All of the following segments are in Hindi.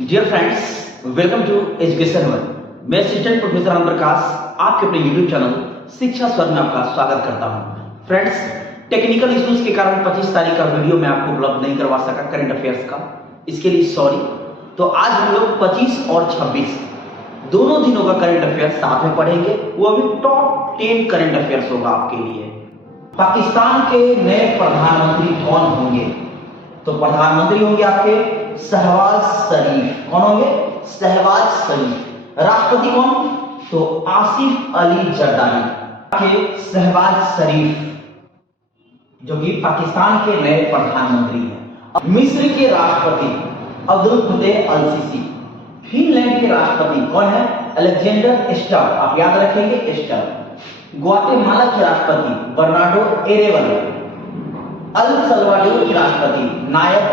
Dear friends, welcome to education one. मैं असिस्टेंट प्रोफेसर राम प्रकाश आपके अपने यूट्यूब चैनल शिक्षा स्वर में आपका स्वागत करता हूं। फ्रेंड्स, टेक्निकल इश्यूज के कारण 25 तारीख का वीडियो मैं आपको उपलब्ध नहीं करवा सका करंट अफेयर्स का, इसके लिए सॉरी। तो आज हम लोग 25 और 26 दोनों दिनों का करंट अफेयर्स साथ में पढ़ेंगे। वो अभी टॉप 10 करंट अफेयर्स होगा आपके लिए। पाकिस्तान के नए प्रधानमंत्री कौन होंगे? तो प्रधानमंत्री होंगे आपके शहबाज शरीफ। कौन होंगे? शहबाज शरीफ। राष्ट्रपति कौन? तो आसिफ अली जरदारी के शहबाज शरीफ, जो कि पाकिस्तान के नए प्रधानमंत्री हैं। मिस्र के राष्ट्रपति अब्दुल फतेह अल सीसी। फिनलैंड के राष्ट्रपति कौन है? Alexander Stubb. आप याद रखेंगे स्टब। ग्वाटेमाला के राष्ट्रपति बर्नार्डो एरेवल। अल सल्वाडोर के राष्ट्रपति नायब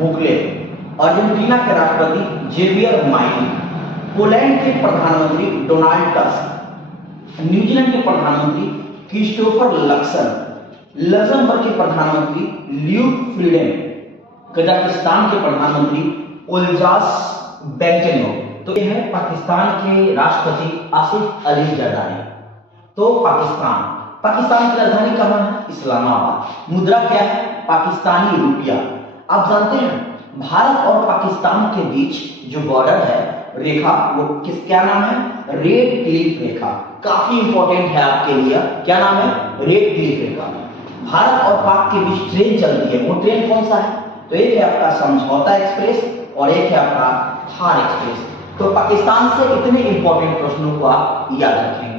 बुकले। अर्जेंटीना के राष्ट्रपति जेवियर माइली। पोलैंड के प्रधानमंत्री डोनाल्ड टस्क। न्यूजीलैंड के प्रधानमंत्री क्रिस्टोफर लक्सन। लग्जमबर्ग के प्रधानमंत्री ल्यूक फ्रीडेन। कजाकिस्तान के प्रधानमंत्री ओल्जास बेंटेनो। तो यह है पाकिस्तान के राष्ट्रपति आसिफ अली जरदारी। तो पाकिस्तान की राजधानी कहाँ है? इस्लामाबाद। मुद्रा क्या है? पाकिस्तानी रुपया। आप जानते हैं भारत और पाकिस्तान के बीच जो बॉर्डर है, रेखा, वो क्या नाम है? रेड क्लिफ रेखा। काफी इंपॉर्टेंट है आपके लिए। क्या नाम है? रेड क्लिफ रेखा। भारत और पाक के बीच ट्रेन चलती है। वो ट्रेन कौन सा है? तो एक है आपका समझौता एक्सप्रेस और एक है आपका थार एक्सप्रेस। तो पाकिस्तान से इतने इंपॉर्टेंट प्रश्नों को आप याद रखेंगे।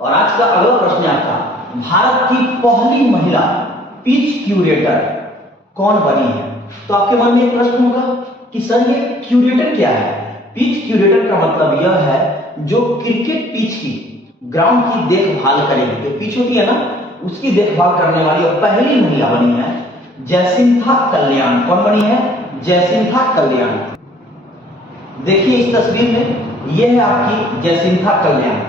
और आज का अगला प्रश्न आपका, भारत की पहली महिला पीच क्यूरेटर कौन बनी है? तो आपके मन में एक प्रश्न होगा कि सर ये क्यूरेटर क्या है? पिच क्यूरेटर का मतलब यह है जो क्रिकेट पिच की, ग्राउंड की देखभाल करेगी। जो पिच होती है ना, उसकी देखभाल करने वाली और पहली महिला बनी है जयसिंथा कल्याण। कौन बनी है? जयसिंथा कल्याण। देखिए इस तस्वीर में, यह है आपकी जयसिंथा कल्याण।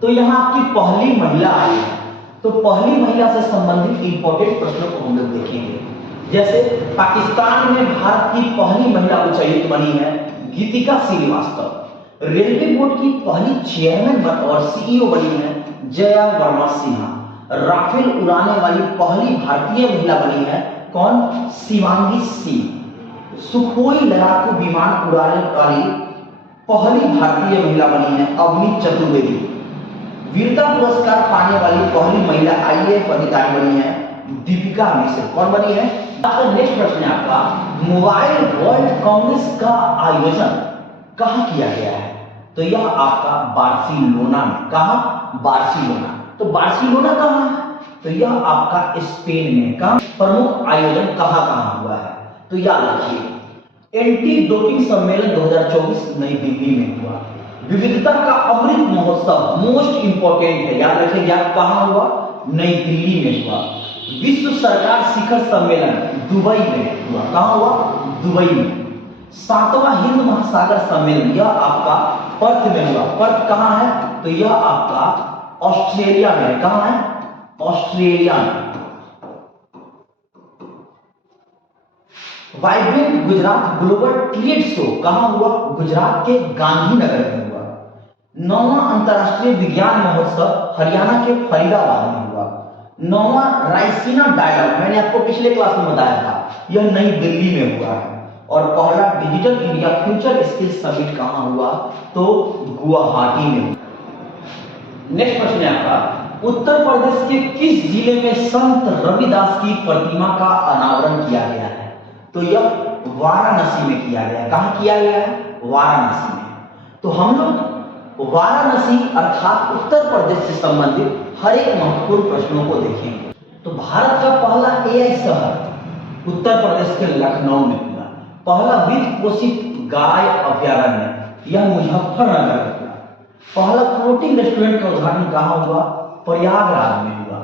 तो यहां आपकी पहली महिला आई है। तो पहली महिला से संबंधित इंपॉर्टेंट प्रश्नों को हम लोग देखेंगे। जैसे पाकिस्तान में भारत की पहली महिला उच्चायुक्त बनी है गीतिका श्रीवास्तव। रेलवे बोर्ड की पहली चेयरमैन और सीईओ बनी है जया वर्मा सिन्हा। राफेल उड़ाने वाली पहली भारतीय महिला बनी है कौन? शिवांगी सिंह। सुखोई लड़ाकू विमान उड़ाने वाली पहली भारतीय महिला बनी है अवनी चतुर्वेदी। वीरता पुरस्कार पाने वाली पहली महिला आईएएस अधिकारी बनी है दीपिका मिश्र। कौन बनी है? नेक्स्ट प्रश्न है आपका, मोबाइल वर्ल्ड कांग्रेस का आयोजन कहां किया गया है? तो यह आपका बार्सिलोना में। कहां? बार्सिलोना। तो बार्सिलोना कहां है? तो यह आपका स्पेन में। कहां? प्रमुख आयोजन कहां हुआ है? तो याद रखिए, एंटी डोपिंग सम्मेलन 2024 नई दिल्ली में हुआ। विविधता का अमृत महोत्सव मोस्ट इंपॉर्टेंट है, याद रखिए आप, कहां हुआ? नई दिल्ली में हुआ। विश्व सरकार शिखर सम्मेलन दुबई में हुआ। कहां हुआ? दुबई में। 7वां हिंद महासागर सम्मेलन यह आपका पर्थ में हुआ। पर्थ कहां है? तो यह आपका ऑस्ट्रेलिया में है। कहां है? ऑस्ट्रेलिया में। Vibrant Gujarat global trade show कहां हुआ? गुजरात के गांधीनगर में हुआ। 9वां अंतरराष्ट्रीय विज्ञान महोत्सव हरियाणा के फरीदाबाद में हुआ। 9वां रायसीना डायलॉग, मैंने आपको पिछले क्लास में बताया था, यह नई दिल्ली में हुआ है। और पहला digital India future skill summit कहां हुआ? तो गुवाहाटी में। नेक्स्ट प्रश्न है आपका, उत्तर प्रदेश के किस जिले में संत रविदास की प्रतिमा का अनावरण किया गया है? तो यह वाराणसी में किया गया है। कहां किया गया है? वाराणसी में। तो हम लोग वाराणसी अर्थात उत्तर प्रदेश से संबंधित हर एक महत्वपूर्ण प्रश्नों को देखेंगे। तो भारत का पहला एआई शहर उत्तर प्रदेश के लखनऊ में हुआ। पहला वित्त पोषित गाय अभ्यारण्य यह मुजफ्फरनगर में हुआ। पहला फ्लोटिंग रेस्टोरेंट का उद्घाटन कहां हुआ? प्रयागराज में हुआ।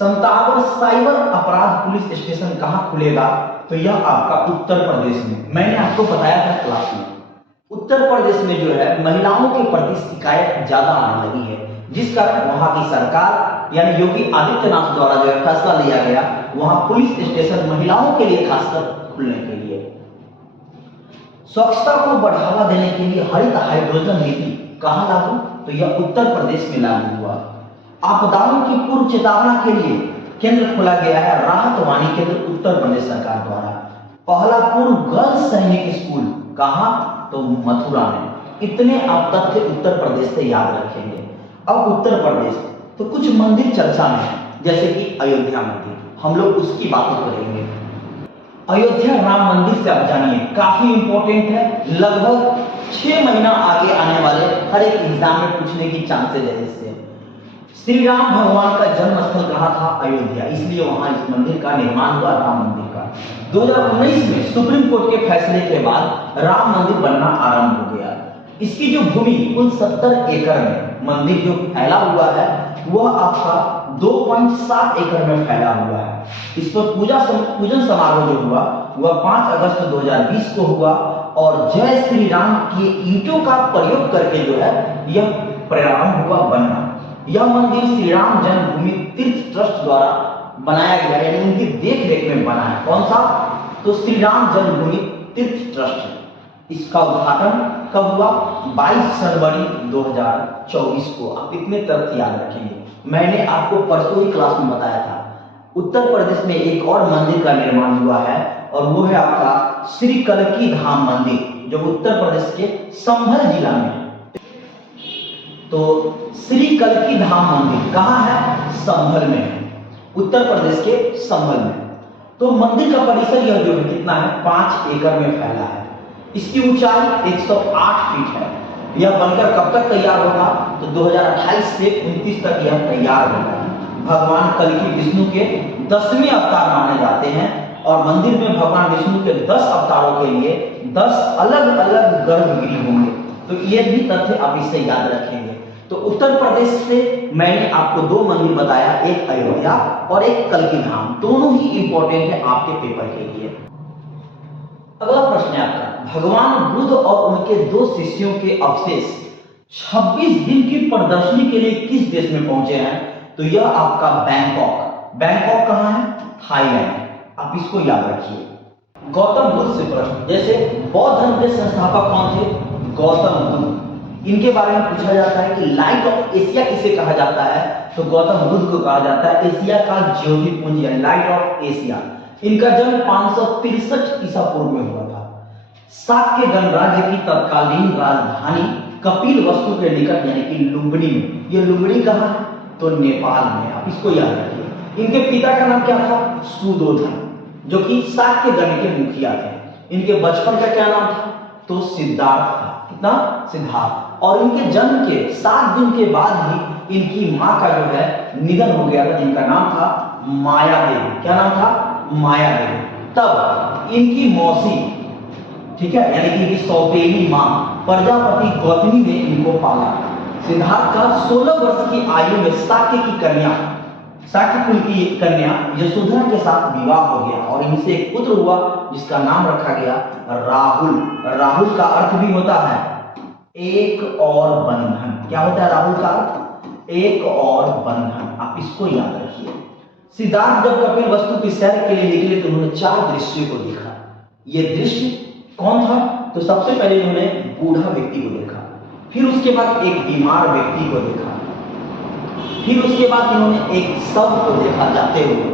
57वां साइबर अपराध पुलिस स्टेशन कहां खुलेगा? तो यह आपका उत्तर प्रदेश में। मैंने आपको बताया था क्लास में, उत्तर प्रदेश में जो है महिलाओं के प्रति शिकायत ज्यादा आने लगी है, जिस कारण वहां की सरकार यानी योगी आदित्यनाथ द्वारा जो है फैसला लिया गया, वहां पुलिस स्टेशन महिलाओं के लिए खासकर खुलने के लिए। स्वच्छता को बढ़ावा देने के लिए हरित हाइड्रोजन नीति कहाँ लागू? तो यह उत्तर प्रदेश में लागू हुआ। आपदाओं की पूर्व चेतावनी के लिए केंद्र खोला गया है, राहत वाणी केंद्र उत्तर प्रदेश सरकार द्वारा। पहला पूर्व गर्ल्स सैनिक स्कूल कहाँ? तो मथुरा में। इतने आप तथ्य उत्तर प्रदेश से याद रखेंगे। अब उत्तर प्रदेश तो कुछ मंदिर चर्चा में है, जैसे कि अयोध्या मंदिर, हम लोग उसकी बात करेंगे। अयोध्या राम मंदिर से आप जानिए, काफी इंपॉर्टेंट है। लगभग 6 महीना आगे आने वाले हर एक एग्जाम में पूछने की चांसेस है इससे। श्री राम भगवान का जन्म स्थल कहाँ था? अयोध्या, इसलिए वहां इस मंदिर का निर्माण हुआ, राम मंदिर का। 2019 में सुप्रीम कोर्ट के फैसले के बाद राम मंदिर बनना आरंभ हो गया। इसकी जो भूमि कुल 70 एकड़ में मंदिर जो फैला हुआ है वह आपका 2.7 एकड़ में फैला हुआ है। इस पर पूजन समारोह जो हुआ वह 5 अगस्त 2020 को हुआ और जय श्री राम के ईंटों का प्रयोग करके जो है यह प्रारंभ हुआ बनना। यह मंदिर श्री राम जन्मभूमि तीर्थ ट्रस्ट द्वारा बनाया गया, यानी उनकी देख रेख में बना है। कौन सा? तो श्री राम जन्मभूमि तीर्थ ट्रस्ट। इसका उद्घाटन कब हुआ? 22 जनवरी 2024 को। आप इतने तथ्य याद रखेंगे। मैंने आपको परसों ही क्लास में बताया था, उत्तर प्रदेश में एक और मंदिर का निर्माण हुआ है और वो है आपका श्री कल्की धाम मंदिर, जो उत्तर प्रदेश के संभल जिला में है। तो श्री कल्की धाम मंदिर कहाँ है? संभल में है, उत्तर प्रदेश के संभल में। तो मंदिर का परिसर यह जो है कितना है? 5 एकड़ में फैला है। इसकी ऊंचाई 108 फीट है। यह बनकर कब तक तैयार होगा? तो 2028 से 29 तक यह तैयार होगा। भगवान कल्की विष्णु के 10वें अवतार माने जाते हैं और मंदिर में भगवान विष्णु के 10 अवतारों के लिए 10 अलग अलग गर्भगृह होंगे। तो ये भी तथ्य आप इससे याद रखेंगे। तो उत्तर प्रदेश से मैंने आपको 2 मंदिर बताया, एक अयोध्या और एक कल्की धाम। दोनों ही इंपॉर्टेंट है आपके पेपर के लिए। अगला प्रश्न है आपका, भगवान बुद्ध और उनके 2 शिष्यों के अवशेष 26 दिन की प्रदर्शनी के लिए किस देश में पहुंचे हैं? तो यह आपका बैंकॉक। बैंकॉक कहां है? थाईलैंड। आप इसको याद रखिए। गौतम बुद्ध से प्रश्न, जैसे बौद्ध धर्म के संस्थापक कौन थे? गौतम बुद्ध। इनके बारे में पूछा जाता है कि लाइट ऑफ एशिया किसे कहा जाता है? तो गौतम बुद्ध को कहा जाता है एशिया का ज्योतिपुंज, लाइट ऑफ एशिया। इनका जन्म 563 ईसा पूर्व में हुआ था। शाक्य गणराज्य की तत्कालीन राजधानी कपिलवस्तु के निकट यानी कि लुम्बिनी में। यह लुम्बिनी कहाँ है? तो नेपाल में। आप इसको याद रखिए। इनके पिता का नाम क्या था? सुदोधन, जो कि शाक्य गण के मुखिया थे। इनके बचपन का क्या नाम था? तो सिद्धार्थ था। कितना? सिद्धार्थ। और इनके जन्म के 7 दिन के बाद ही इनकी मां का जो है निधन हो गया था, जिनका नाम था माया देवी। क्या नाम था? माया देवी। तब इनकी मौसी, ठीक है, यानी कि इनकी सौतेली मां प्रजापति गौतमी ने इनको पाला। सिद्धार्थ का 16 वर्ष की आयु में शाक्य की कन्या, शाक्य कुल की कन्या यशोधरा के साथ विवाह हो गया और इनसे एक पुत्र हुआ जिसका नाम रखा गया राहुल। राहुल का अर्थ भी होता है एक और बंधन। क्या होता है राहुल का अर्थ? एक और बंधन। आप इसको याद रखिए। सिद्धार्थ जब कपिलवस्तु की सैर के लिए निकले तो उन्होंने 4 दृश्यों को देखा। ये दृश्य कौन था? तो सबसे पहले उन्होंने बूढ़ा व्यक्ति को देखा, फिर उसके बाद एक बीमार व्यक्ति को देखा, फिर उसके बाद इन्होंने एक शव को देखा जाते हुए,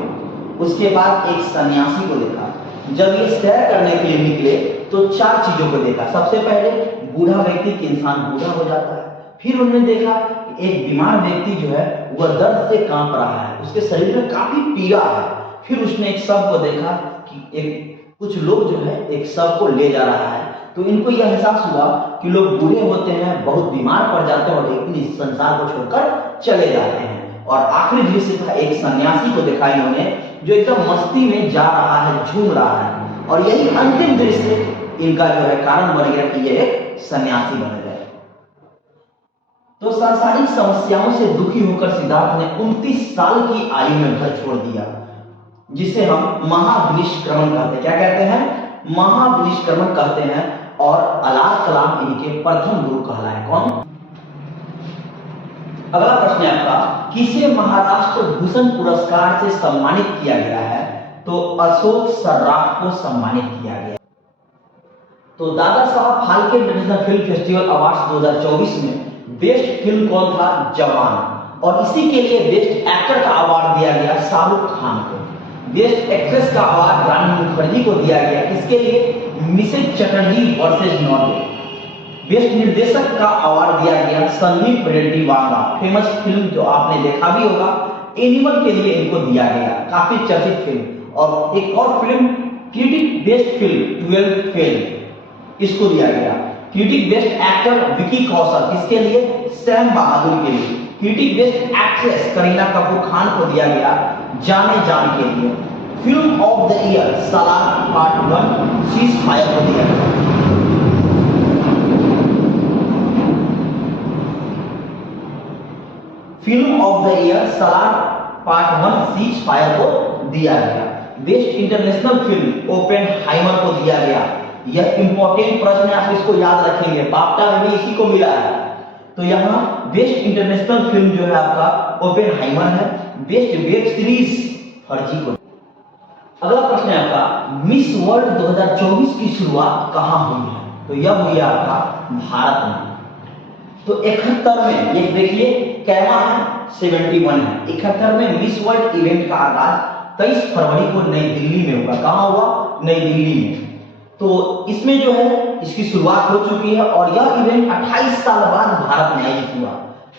उसके बाद एक सन्यासी को देखा। जब ये सैर करने के लिए निकले तो 4 चीजों को देखा। सबसे पहले बूढ़ा व्यक्ति कि इंसान बूढ़ा हो जाता है, फिर उन्होंने देखा एक बीमार व्यक्ति जो है वह दर्द से कांप रहा है, उसके शरीर में काफी पीड़ा है। फिर उसने एक शव को देखा कि कुछ लोग जो है एक शव को ले जा रहा है। तो इनको यह एहसास हुआ कि लोग बूढ़े होते हैं, बहुत बीमार पड़ जाते हैं और एक दिन इस संसार को छोड़कर चले जाते हैं। और आखिरी दृश्य था एक सन्यासी को देखा इन्होंने, जो एकदम मस्ती में जा रहा है, झूम रहा है। और यही अंतिम दृश्य इनका जो है कारण बन गया कि ये एक सन्यासी बन गए। तो सांसारिक समस्याओं से दुखी होकर सिद्धार्थ ने 29 साल की आयु में घर छोड़ दिया, जिसे हम महाविनिष्क्रमण कहते हैं। क्या कहते हैं? महाविनिष्क्रमण कहते हैं। और अलाल कलाम इनके प्रथम गुरु कहलाए। कौन? अगला प्रश्न है आपका, किसे महाराष्ट्र भूषण पुरस्कार से सम्मानित किया गया है? तो अशोक सर्राफ को सम्मानित किया गया। तो Dada Saheb Phalke international film festival awards 2024 में बेस्ट फिल्म कौन था? जवान। और इसी के लिए बेस्ट एक्टर का अवार्ड दिया गया शाहरुख खान को। बेस्ट एक्ट्रेस का अवार्ड रानी मुखर्जी को दिया गया, इसके लिए Mrs Chatterjee versus Norway. Best निर्देशक का अवार्ड दिया गया संदीप रेड्डी वांगा। फेमस फिल्म जो आपने देखा भी होगा, एनिमल के लिए इनको दिया गया, काफी चर्चित फिल्म। और एक और film critic best film 12 fail, इसको दिया गया। Critic best actor Vicky Kaushal, इसके लिए सैम बहादुर के लिए। Critic best actress Kareena Kapoor Khan को दिया गया जाने जान के लिए। Film of the year Salaar part 1 cease fire को दिया गया। Film of the year Salaar part 1 cease fire को दिया गया। बेस्ट इंटरनेशनल फिल्म ओपेनहाइमर को दिया गया। यह इंपॉर्टेंट प्रश्न है, आप इसको याद रखेंगे, बाफ्टा में भी इसी को मिला है। तो यहाँ बेस्ट इंटरनेशनल फिल्म जो है आपका ओपेनहाइमर है। बेस्ट वेब सीरीज फर्जी को। अगला प्रश्न है आपका, मिस वर्ल्ड 2024 की शुरुआत कहां हुई है? तो यह हुई है आपका भारत में। तो 71 में, ये देखिए कैमा है 71 है, 71 में मिस वर्ल्ड इवेंट का आगाज 23 फरवरी को नई दिल्ली में हुआ। कहां हुआ? नई दिल्ली में। तो इसमें जो है इसकी शुरुआत हो चुकी है और यह इवेंट 28 साल बाद भारत में आयोजित हुआ।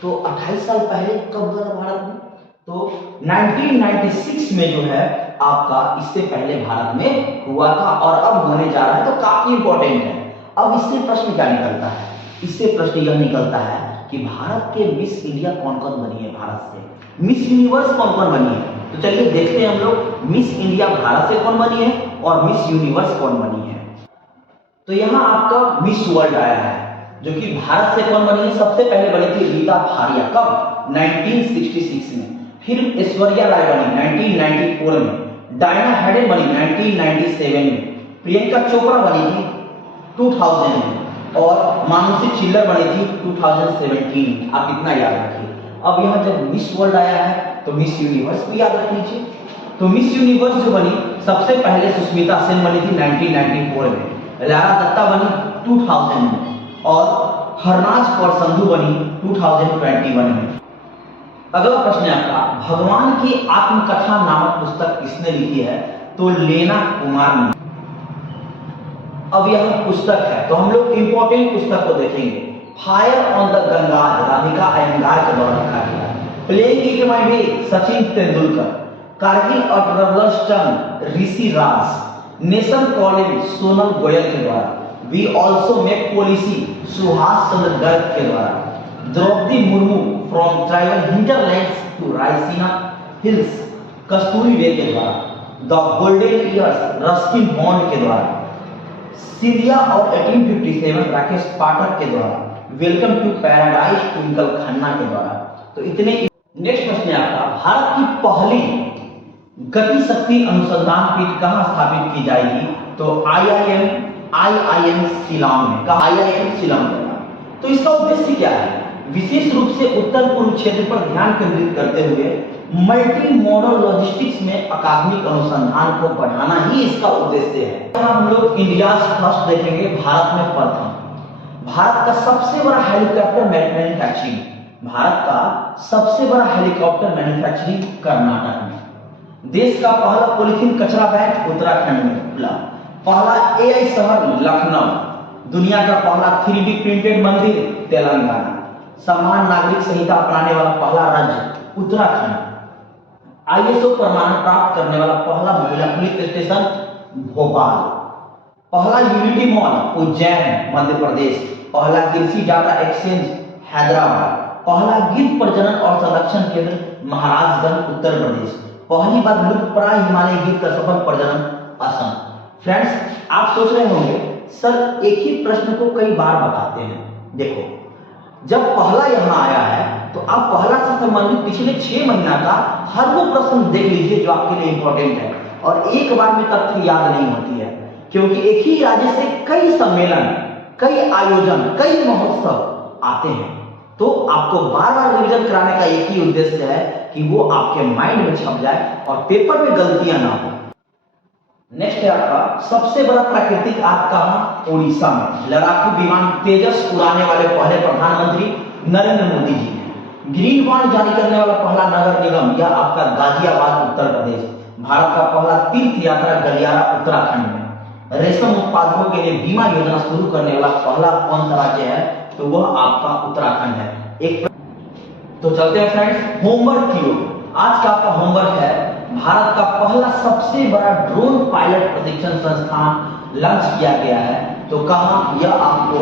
तो 28 साल पहले कब हुआ था भारत में? तो 1996 में जो है आपका, इससे पहले भारत में हुआ था और अब होने जा रहा है, तो काफी इंपॉर्टेंट है। अब इससे प्रश्न क्या निकलता है? इससे प्रश्न यह निकलता है कि भारत के मिस इंडिया कौन कौन बनी है भारत से, मिस यूनिवर्स कौन कौन बनी है। तो चलिए देखते हैं हम लोग मिस इंडिया भारत से कौन बनी है और मिस यूनिवर्स कौन बनी है। तो यहाँ आपका मिस वर्ल्ड आया है, जो कि भारत से कौन बनी है? सबसे पहले बनी थी रीता फारिया। कब? 1966 में। फिर ऐश्वर्या राय बनी 1994 में। डायना हेडन बनी 1997 में। प्रियंका चोपड़ा बनी थी 2000 में और मानुषी चिल्लर बनी थी 2017 में। आप इतना याद रखिए। अब यहाँ जब मिस वर्ल्ड आया है तो मिस यूनिवर्स भी याद रख लीजिए। तो मिस यूनिवर्स जो बनी, सबसे पहले सुष्मिता सेन बनी थी 1994 में। लारा दत्ता बनी 2000 में और हरनाज कौर संधू बनी 2021 में। अगला प्रश्न है आपका, भगवान की आत्मकथा नामक पुस्तक किसने लिखी है? तो लेना कुमार ने। अब यह पुस्तक है, तो हम लोग इंपॉर्टेंट पुस्तक को देखेंगे। Fire on the Ganga, Radhika Iyengar के द्वारा लिखा गया। Playing it my way, Sachin Tendulkar. Kargil और travellers turn, Rishi Raj. Nation calling, Sonal Goyal के द्वारा। We also make policy, Subhash Chandra Garg के द्वारा। Draupadi Murmu, from tribal hinterlands to Raisina hills, Kasturi Ray के द्वारा। The golden years, Ruskin Bond के द्वारा। सिंधिया और 1857, राकेश पाठक के द्वारा। Welcome to paradise, Twinkle Khanna के द्वारा। तो इतने। नेक्स्ट प्रश्न है आपका, भारत की पहली गति शक्ति अनुसंधान पीठ कहां स्थापित की जाएगी? तो IIM शिलांग में। कहा? IIM शिलांग में। तो इसका उद्देश्य क्या है? विशेष रूप से उत्तर पूर्व क्षेत्र पर ध्यान केंद्रित करते हुए मल्टी मॉडल लॉजिस्टिक्स में अकादमिक अनुसंधान को बढ़ाना ही इसका उद्देश्य है। हम लोग इंडिया फर्स्ट देखेंगे, भारत में प्रथम। भारत का सबसे बड़ा हेलीकॉप्टर मैन्युफैक्चरिंग, भारत का सबसे बड़ा हेलीकॉप्टर मैन्युफैक्चरिंग कर्नाटक में। देश का पहला पॉलीथीन कचरा बैंक उत्तराखंड में खुला। पहला AI शहर लखनऊ। दुनिया का पहला 3D प्रिंटेड मंदिर तेलंगाना। समान नागरिक संहिता अपनाने वाला पहला राज्य उत्तराखंड। ISO प्रमाण प्राप्त करने वाला पहला महिला पुलिस स्टेशन भोपाल। पहला यूनिटी मॉल उज्जैन मध्य प्रदेश। पहला कृषि डाटा एक्सचेंज हैदराबाद। पहला गिद्ध प्रजनन और संरक्षण केंद्र महाराजगंज उत्तर प्रदेश। पहली बार लुप्तप्राय हिमालय गिद्ध का सफल प्रजनन असम। फ्रेंड्स, आप सोच रहे होंगे सर एक ही प्रश्न को कई बार बताते हैं। देखो, जब पहला यहाँ आया है तो आप पहला से संबंधित पिछले 6 महीना का हर वो प्रश्न देख लीजिए जो आपके लिए इंपॉर्टेंट है, और एक बार में तथ्य याद नहीं होती है, क्योंकि एक ही राज्य से कई सम्मेलन, कई आयोजन, कई महोत्सव आते हैं। तो आपको बार बार रिवीजन कराने का एक ही उद्देश्य है कि वो आपके माइंड में छप जाए और पेपर में गलतियां ना हो। नेक्स्ट है आपका सबसे बड़ा प्राकृतिक आग कहाँ? उड़ीसा में। लड़ाकू विमान तेजस उड़ाने वाले पहले प्रधानमंत्री नरेंद्र मोदी जी हैं। ग्रीन बॉन्ड जारी करने वाला पहला नगर निगम यह आपका गाजियाबाद उत्तर प्रदेश। भारत का पहला तीर्थ यात्रा गलियारा उत्तराखंड में। रेशम उत्पादकों के लिए बीमा योजना शुरू करने वाला पहला कौन सा राज्य है? तो वह आपका उत्तराखंड है। तो चलते हैं फ्रेंड्स होमवर्क की ओर। आज का आपका होमवर्क है भारत का पहला सबसे बड़ा ड्रोन पायलट प्रशिक्षण संस्थान लॉन्च किया गया है। तो कहां? यह आपको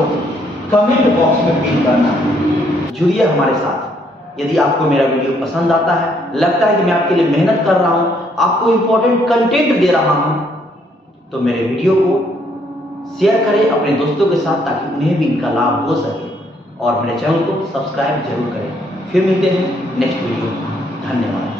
कमेंट बॉक्स में पिन करना है। जुड़िए हमारे साथ। यदि आपको मेरा वीडियो पसंद आता है, लगता है कि मैं आपके लिए मेहनत कर रहा हूं, आपको इंपॉर्टेंट कंटेंट दे रहा हूं, तो मेरे वीडियो को शेयर करें अपने दोस्तों के साथ ताकि उन्हें भी इनका लाभ हो सके, और मेरे चैनल को सब्सक्राइब जरूर करें। फिर मिलते हैं नेक्स्ट वीडियो। धन्यवाद।